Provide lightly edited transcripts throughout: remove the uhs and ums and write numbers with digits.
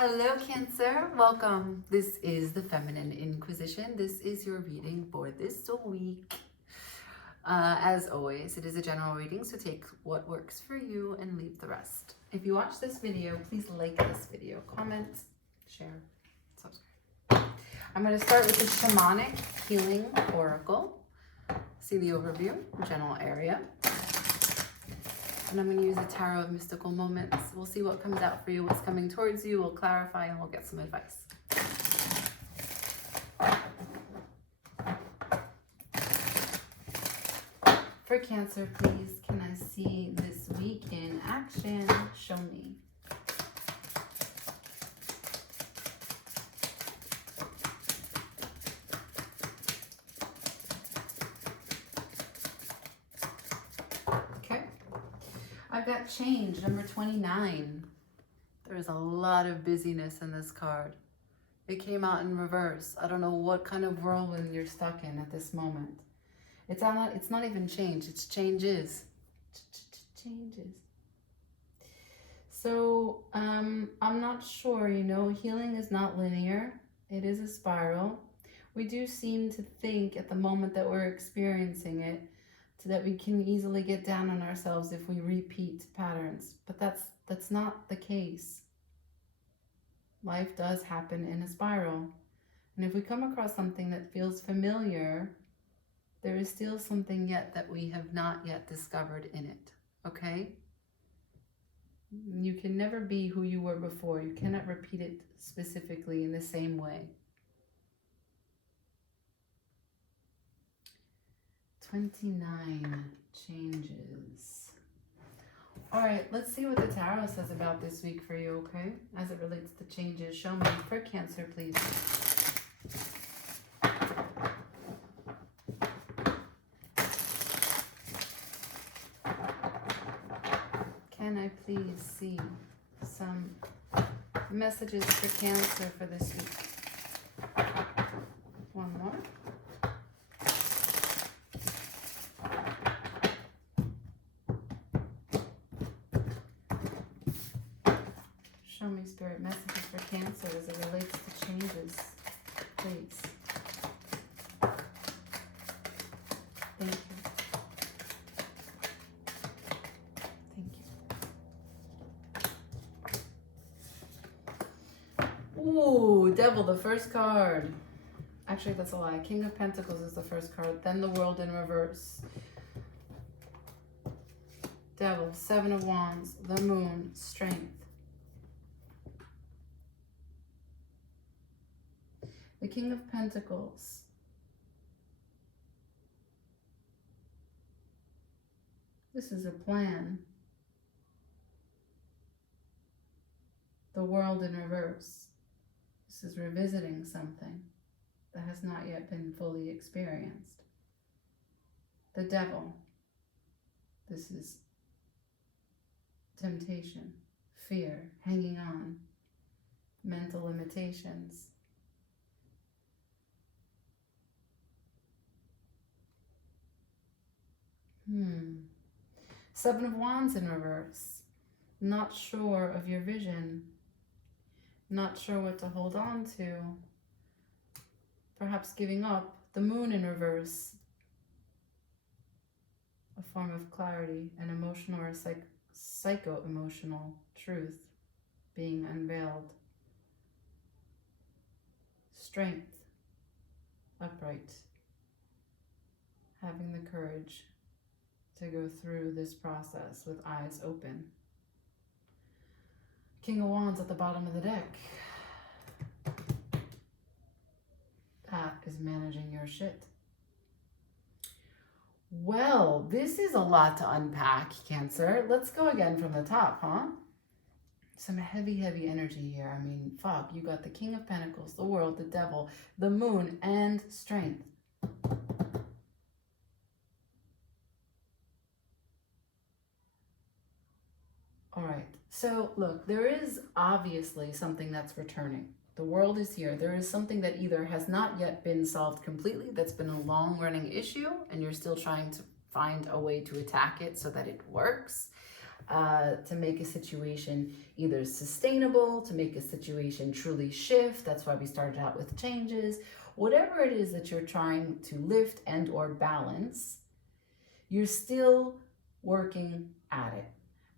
Hello, Cancer. Welcome. This is the Feminine Inquisition. This is your reading for this week. As always, it is a general reading, so take what works for you and leave the rest. If you watch this video, please like this video, comment, share, subscribe. I'm going to start with the Shamanic Healing Oracle. See the overview, general area. And I'm going to use a tarot of mystical moments. We'll see what comes out for you, what's coming towards you. We'll clarify and we'll get some advice. For Cancer, please, can I see this week in action? Show me. I've got change, number 29. There's a lot of busyness in this card. It came out in reverse. I don't know what kind of whirlwind you're stuck in at this moment. It's not even change, it's changes. Changes. So, I'm not sure, healing is not linear. It is a spiral. We do seem to think at the moment that we're experiencing it, so that we can easily get down on ourselves if we repeat patterns. But that's not the case. Life does happen in a spiral. And if we come across something that feels familiar, there is still something yet that we have not yet discovered in it, okay? You can never be who you were before. You cannot repeat it specifically in the same way. 29 changes. All right, let's see what the tarot says about this week for you, okay? As it relates to changes. Show me for Cancer, please. Can I please see some messages for Cancer for this week? One more. Show me, Spirit, messages for Cancer as it relates to changes, please. Thank you. Thank you. Ooh, Devil, the first card. Actually, that's a lie. King of Pentacles is the first card, then the World in reverse. Devil, Seven of Wands, the Moon, Strength. The King of Pentacles. This is a plan. The World in reverse. This is revisiting something that has not yet been fully experienced. The Devil. This is temptation, fear, hanging on, mental limitations. Seven of Wands in reverse. Not sure of your vision. Not sure what to hold on to. Perhaps giving up. The Moon in reverse. A form of clarity, an emotional or psycho-emotional truth being unveiled. Strength. Upright. Having the courage to go through this process with eyes open. King of Wands at the bottom of the deck. That is managing your shit. Well, this is a lot to unpack, Cancer. Let's go again from the top, huh? Some heavy, heavy energy here. I mean, fuck, you got the King of Pentacles, the World, the Devil, the Moon, and Strength. All right, so look, there is obviously something that's returning. The world is here. There is something that either has not yet been solved completely, that's been a long-running issue, and you're still trying to find a way to attack it so that it works. to make a situation either sustainable, to make a situation truly shift. That's why we started out with changes. Whatever it is that you're trying to lift and or balance, you're still working at it.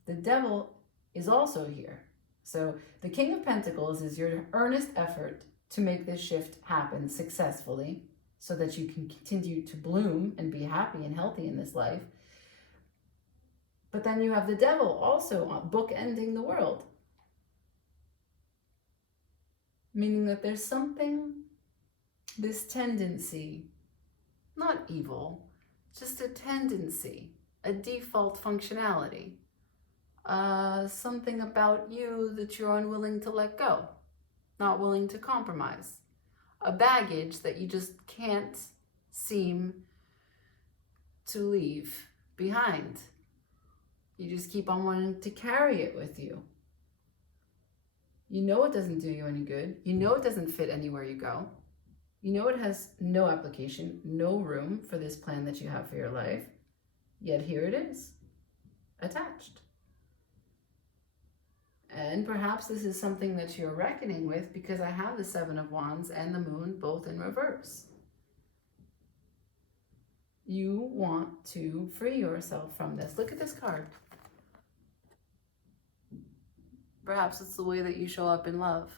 The devil is also here. So the King of Pentacles is your earnest effort to make this shift happen successfully so that you can continue to bloom and be happy and healthy in this life. But then you have the devil also bookending the world. Meaning that there's something, this tendency, not evil, just a tendency, a default functionality, something about you that you're unwilling to let go, not willing to compromise, a baggage that you just can't seem to leave behind. You just keep on wanting to carry it with you. You know it doesn't do you any good. You know it doesn't fit anywhere you go. You know it has no application, no room for this plan that you have for your life. Yet here it is, attached. And perhaps this is something that you're reckoning with, because I have the Seven of Wands and the Moon both in reverse. You want to free yourself from this. Look at this card. Perhaps it's the way that you show up in love.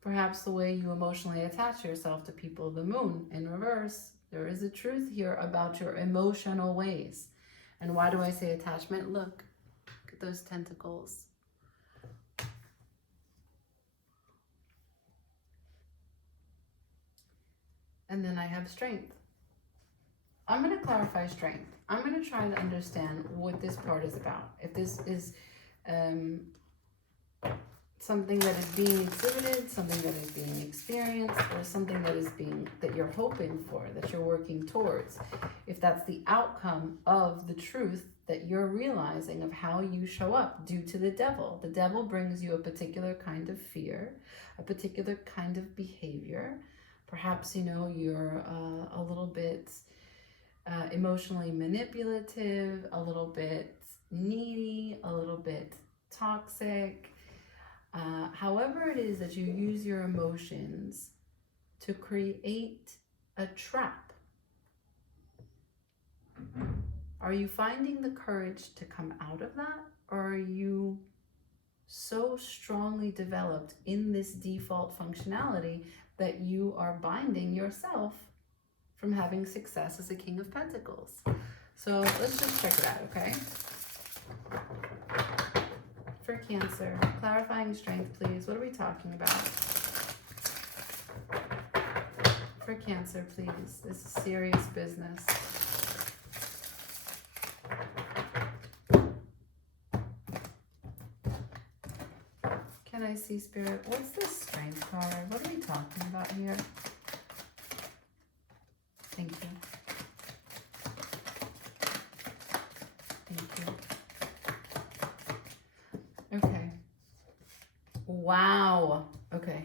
Perhaps the way you emotionally attach yourself to people. The Moon in reverse. There is a truth here about your emotional ways. And why do I say attachment? Look at those tentacles. And then I have strength. I'm going to clarify strength. I'm going to try to understand what this part is about. If this is something that is being exhibited, something that is being experienced, or something that you're hoping for, that you're working towards. If that's the outcome of the truth that you're realizing of how you show up due to the devil. The devil brings you a particular kind of fear, a particular kind of behavior. Perhaps, you're a little bit emotionally manipulative, a little bit needy, a little bit toxic. However it is that you use your emotions to create a trap. Are you finding the courage to come out of that? Or are you so strongly developed in this default functionality that you are binding yourself from having success as a King of Pentacles? So let's just check it out, okay? For Cancer, clarifying strength, please. What are we talking about? For Cancer, please. This is serious business. Can I see, Spirit? What's this strength card? What are we talking about here? Thank you. Thank you. Okay. Wow. Okay.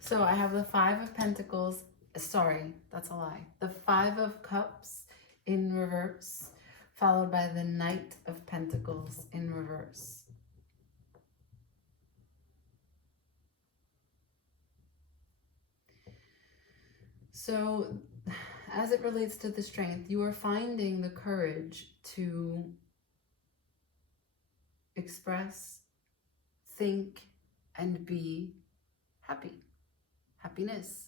So I have the Five of Pentacles. Sorry, that's a lie. The Five of Cups in reverse, followed by the Knight of Pentacles in reverse. So as it relates to the strength, you are finding the courage to express, think, and be happy. Happiness.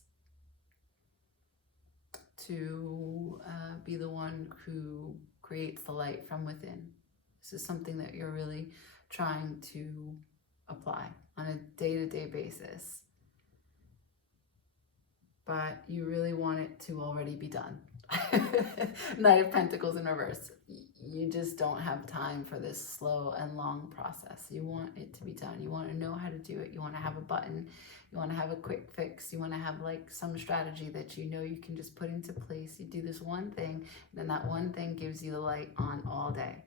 To be the one who creates the light from within. This is something that you're really trying to apply on a day-to-day basis. But you really want it to already be done. Knight of Pentacles in reverse. You just don't have time for this slow and long process. You want it to be done. You want to know how to do it. You want to have a button. You want to have a quick fix. You want to have like some strategy that you know you can just put into place. You do this one thing, and then that one thing gives you the light on all day.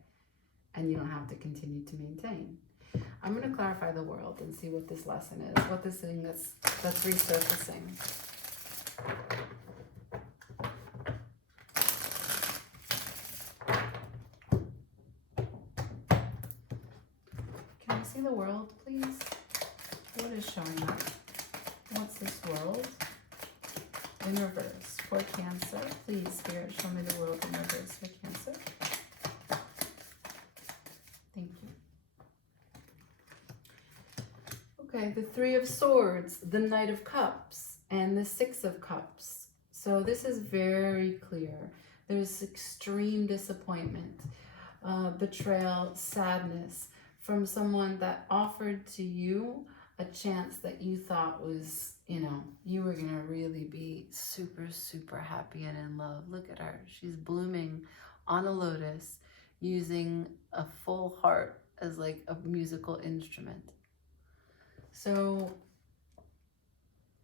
And you don't have to continue to maintain. I'm going to clarify the world and see what this lesson is. What this thing that's resurfacing. in reverse for Cancer. Please, Spirit, show me the World in reverse for Cancer. Thank you. Okay, the Three of Swords, the Knight of Cups, and the Six of Cups. So this is very clear. There's extreme disappointment, betrayal, sadness from someone that offered to you a chance that you thought was, you know, you were gonna really be super, super happy and in love. Look at her. She's blooming on a lotus using a full heart as like a musical instrument. So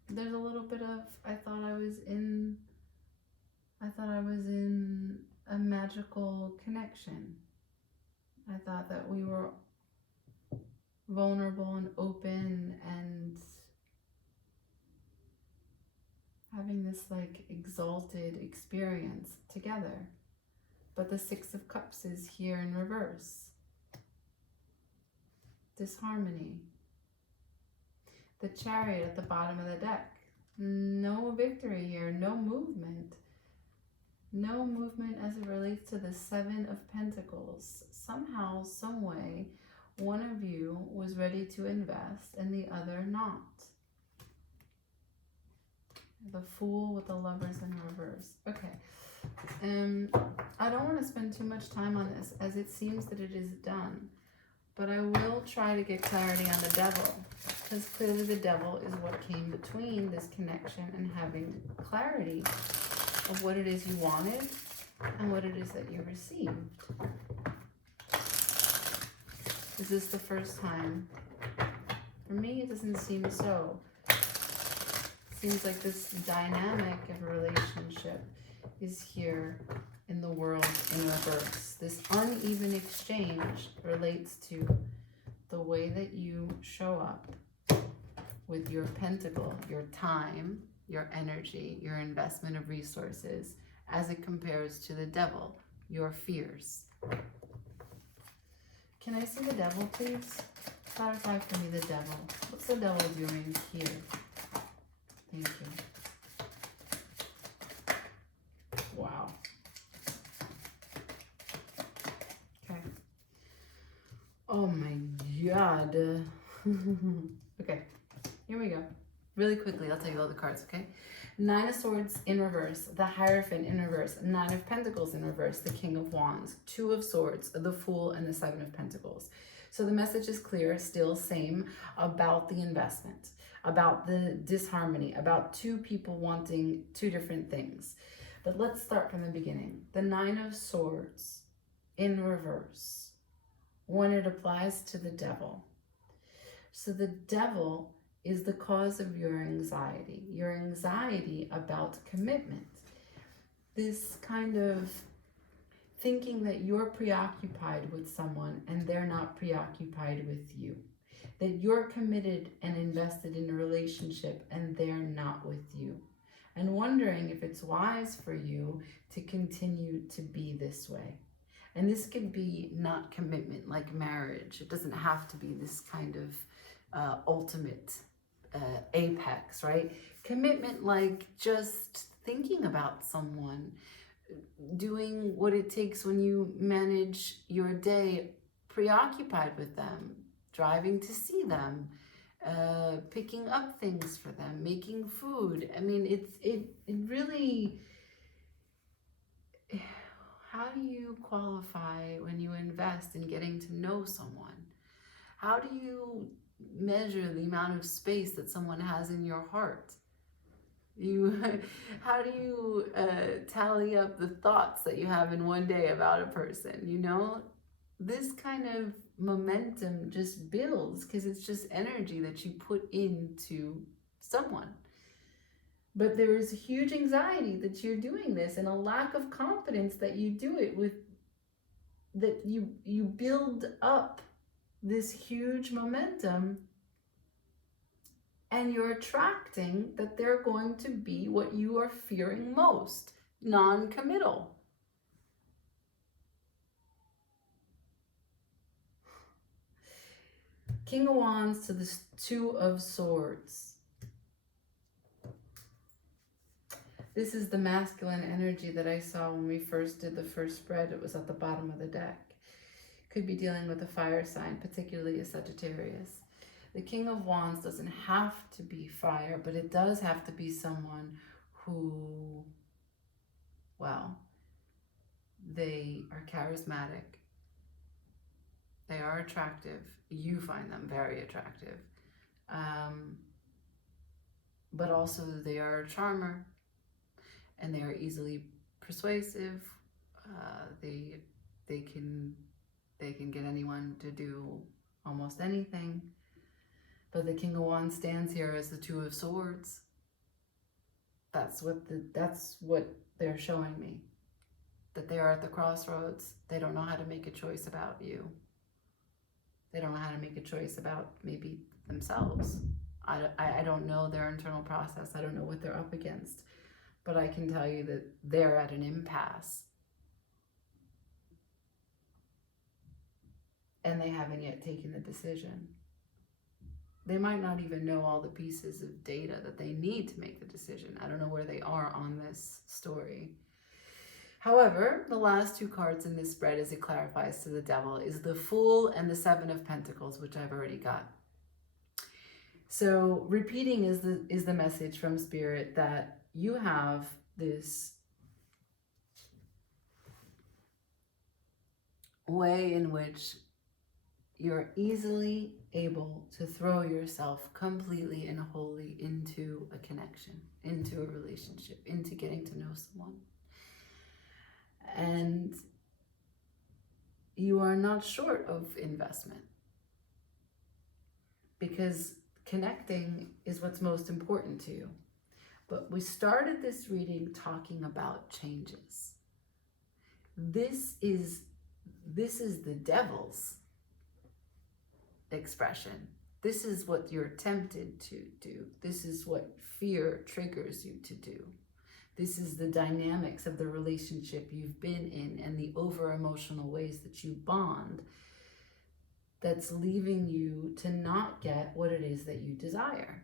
there's a little bit of, I thought I was in a magical connection. I thought that we were vulnerable and open and having this like exalted experience together. But the Six of Cups is here in reverse. Disharmony. The Chariot at the bottom of the deck. No victory here, no movement. No movement as it relates to the Seven of Pentacles. Somehow, some way, one of you was ready to invest and the other not. The Fool with the Lovers in reverse. Okay. I don't want to spend too much time on this as it seems that it is done. But I will try to get clarity on the Devil. Because clearly the Devil is what came between this connection and having clarity of what it is you wanted and what it is that you received. Is this the first time? For me, it doesn't seem so. Seems like this dynamic of a relationship is here in the World in reverse. This uneven exchange relates to the way that you show up with your pentacle, your time, your energy, your investment of resources, as it compares to the Devil, your fears. Can I see the Devil, please? Clarify for me the Devil. What's the Devil doing here? Thank you. Wow. Okay. Oh my God. Okay, here we go. Really quickly, I'll tell you all the cards, okay? Nine of Swords in reverse, the Hierophant in reverse, Nine of Pentacles in reverse, the King of Wands, Two of Swords, the Fool, and the Seven of Pentacles. So the message is clear, still same, about the investment, about the disharmony, about two people wanting two different things. But let's start from the beginning. The Nine of Swords in reverse, when it applies to the Devil. So the Devil is the cause of your anxiety about commitment. This kind of thinking that you're preoccupied with someone and they're not preoccupied with you. That you're committed and invested in a relationship and they're not with you. And wondering if it's wise for you to continue to be this way. And this could be not commitment like marriage. It doesn't have to be this kind of ultimate apex, right? Commitment like just thinking about someone, doing what it takes when you manage your day preoccupied with them, driving to see them, picking up things for them, making food. I mean, it really, how do you qualify when you invest in getting to know someone? How do you measure the amount of space that someone has in your heart? How do you tally up the thoughts that you have in one day about a person? You know, this kind of momentum just builds because it's just energy that you put into someone. But there is huge anxiety that you're doing this and a lack of confidence that you do it with, that you build up this huge momentum and you're attracting that they're going to be what you are fearing most, non-committal. King of Wands to the Two of Swords. This is the masculine energy that I saw when we first did the first spread. It was at the bottom of the deck. Could be dealing with a fire sign, particularly a Sagittarius. The King of Wands doesn't have to be fire, but it does have to be someone who, well, they are charismatic. They are attractive. You find them very attractive. But also they are a charmer, and they are easily persuasive. They can get anyone to do almost anything. But the King of Wands stands here as the Two of Swords. That's what they're showing me. That they are at the crossroads. They don't know how to make a choice about you. They don't know how to make a choice about maybe themselves. I don't know their internal process. I don't know what they're up against. But I can tell you that they're at an impasse. And they haven't yet taken the decision. They might not even know all the pieces of data that they need to make the decision. I don't know where they are on this story. However, the last two cards in this spread, as it clarifies to the Devil, is the Fool and the Seven of Pentacles, which I've already got. So repeating is the message from Spirit that you have this way in which you're easily able to throw yourself completely and wholly into a connection, into a relationship, into getting to know someone. And you are not short of investment, because connecting is what's most important to you. But we started this reading talking about changes. This is the Devil's expression. This is what you're tempted to do. This is what fear triggers you to do. This is the dynamics of the relationship you've been in and the over-emotional ways that you bond that's leaving you to not get what it is that you desire.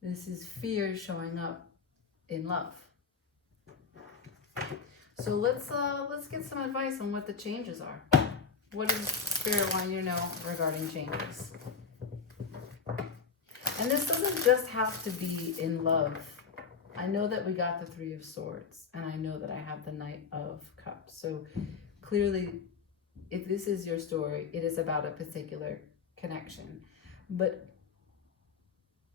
This is fear showing up in love. So let's get some advice on what the changes are. What does Spirit want you to know regarding changes? And this doesn't just have to be in love. I know that we got the Three of Swords, and I know that I have the Knight of Cups. So clearly, if this is your story, it is about a particular connection. But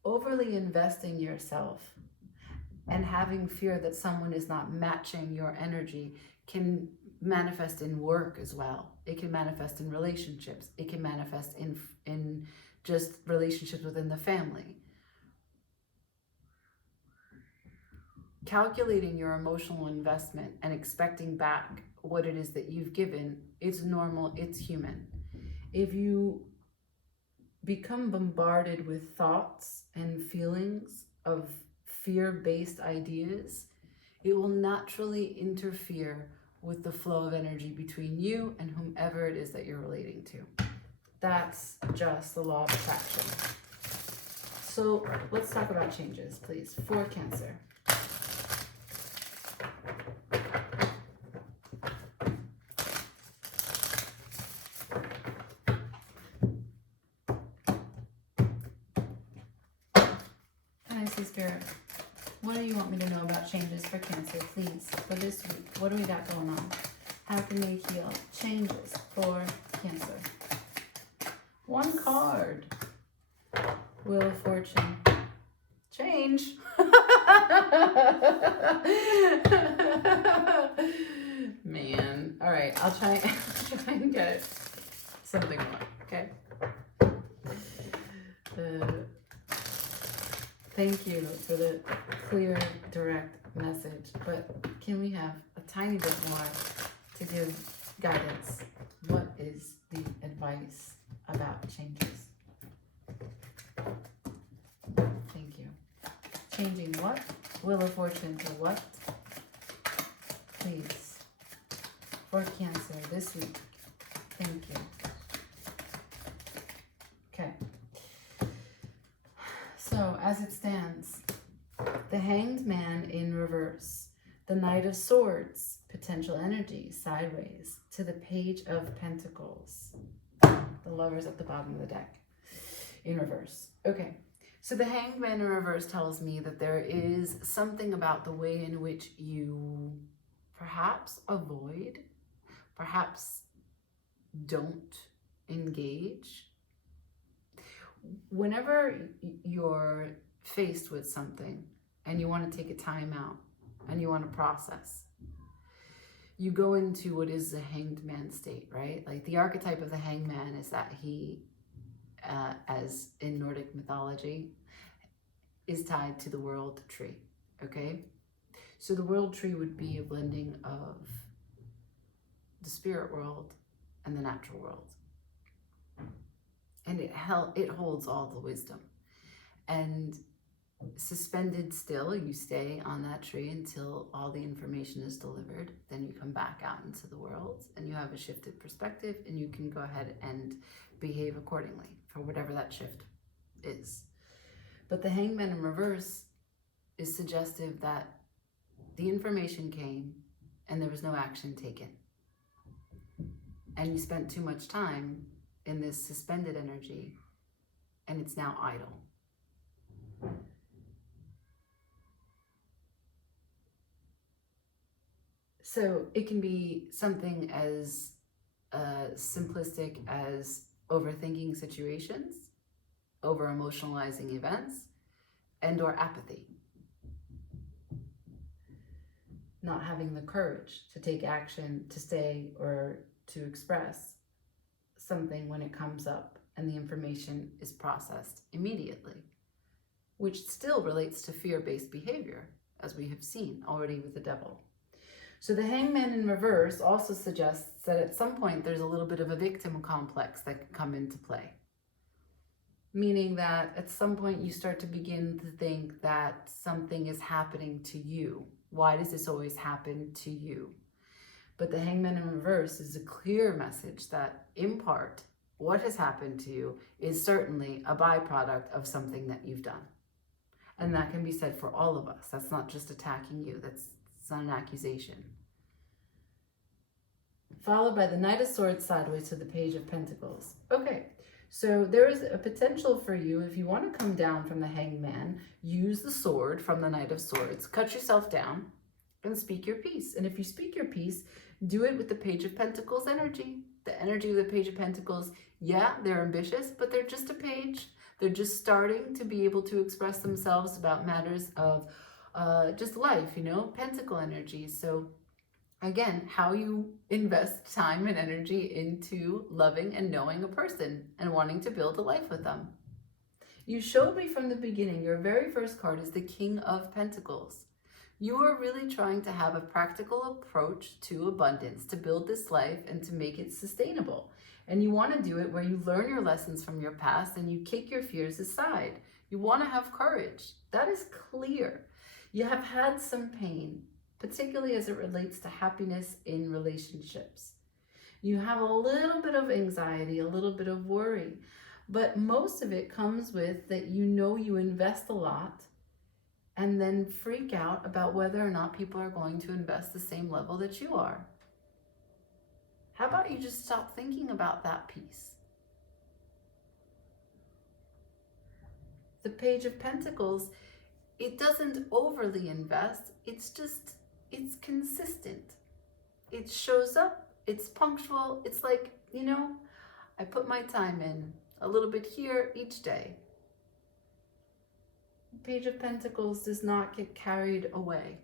overly investing yourself and having fear that someone is not matching your energy can manifest in work as well. It can manifest in relationships. It can manifest in just relationships within the family. Calculating your emotional investment and expecting back what it is that you've given, it's normal, it's human. If you become bombarded with thoughts and feelings of fear-based ideas, it will naturally interfere with the flow of energy between you and whomever it is that you're relating to. That's just the law of attraction. So let's talk about changes, please, for Cancer. Spirit, what do you want me to know about changes for Cancer, please, for this week? What do we got going on? How can they heal? Changes for Cancer. One card. Wheel of Fortune. Change. Man. All right, I'll try and get it. Something more, okay? Thank you for the clear, direct message, but can we have a tiny bit more to give guidance? What is the advice about changes? Thank you. Changing what? Wheel of Fortune to what? Please. For Cancer this week. Thank you. Okay. So, as it stands, The Hanged Man in reverse. The Knight of Swords, potential energy, sideways, to the Page of Pentacles. The Lovers at the bottom of the deck, in reverse. Okay, so the Hanged Man in reverse tells me that there is something about the way in which you perhaps avoid, perhaps don't engage. Whenever you're faced with something and you want to take a time out and you want to process, you go into what is a hanged man state, right? Like the archetype of the hanged man is that he, as in Nordic mythology, is tied to the world tree, okay? So the world tree would be a blending of the spirit world and the natural world. And it holds all the wisdom. And suspended still, you stay on that tree until all the information is delivered. Then you come back out into the world and you have a shifted perspective and you can go ahead and behave accordingly for whatever that shift is. But the hangman in reverse is suggestive that the information came and there was no action taken. And you spent too much time in this suspended energy and it's now idle. So it can be something as simplistic as overthinking situations, over emotionalizing events, and or apathy. Not having the courage to take action, to stay, or to express something when it comes up and the information is processed immediately, which still relates to fear-based behavior, as we have seen already with the devil. So the hangman in reverse also suggests that at some point there's a little bit of a victim complex that can come into play. Meaning that at some point you start to begin to think that something is happening to you. Why does this always happen to you? But the hangman in reverse is a clear message that in part, what has happened to you is certainly a byproduct of something that you've done. And that can be said for all of us. That's not just attacking you. It's not an accusation. Followed by the Knight of Swords sideways to the Page of Pentacles. Okay, so there is a potential for you, if you want to come down from the hangman, use the sword from the Knight of Swords, cut yourself down, and speak your piece. And if you speak your piece, do it with the Page of Pentacles energy. The energy of the Page of Pentacles, yeah, they're ambitious, but they're just a page. They're just starting to be able to express themselves about matters of just life, you know, pentacle energy. So again, how you invest time and energy into loving and knowing a person and wanting to build a life with them. You showed me from the beginning, your very first card is the King of Pentacles. You are really trying to have a practical approach to abundance, to build this life and to make it sustainable. And you want to do it where you learn your lessons from your past and you kick your fears aside. You want to have courage. That is clear. You have had some pain, particularly as it relates to happiness in relationships. You have a little bit of anxiety, a little bit of worry, but most of it comes with that you know you invest a lot and then freak out about whether or not people are going to invest the same level that you are. How about you just stop thinking about that piece? The Page of Pentacles, it doesn't overly invest, it's consistent. It shows up, it's punctual, it's like, you know, I put my time in a little bit here each day. Page of Pentacles does not get carried away.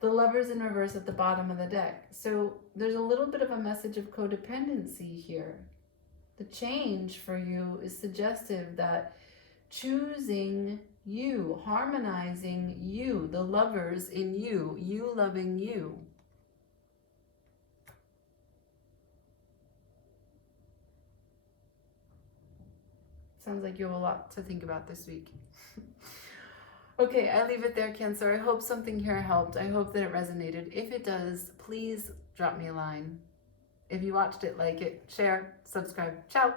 The Lovers in reverse at the bottom of the deck. So there's a little bit of a message of codependency here. The change for you is suggestive that choosing you, harmonizing you, the lovers in you, you loving you. Sounds like you have a lot to think about this week. Okay, I leave it there, Cancer. I hope something here helped. I hope that it resonated. If it does, please drop me a line. If you watched it, like it, share, subscribe. Ciao.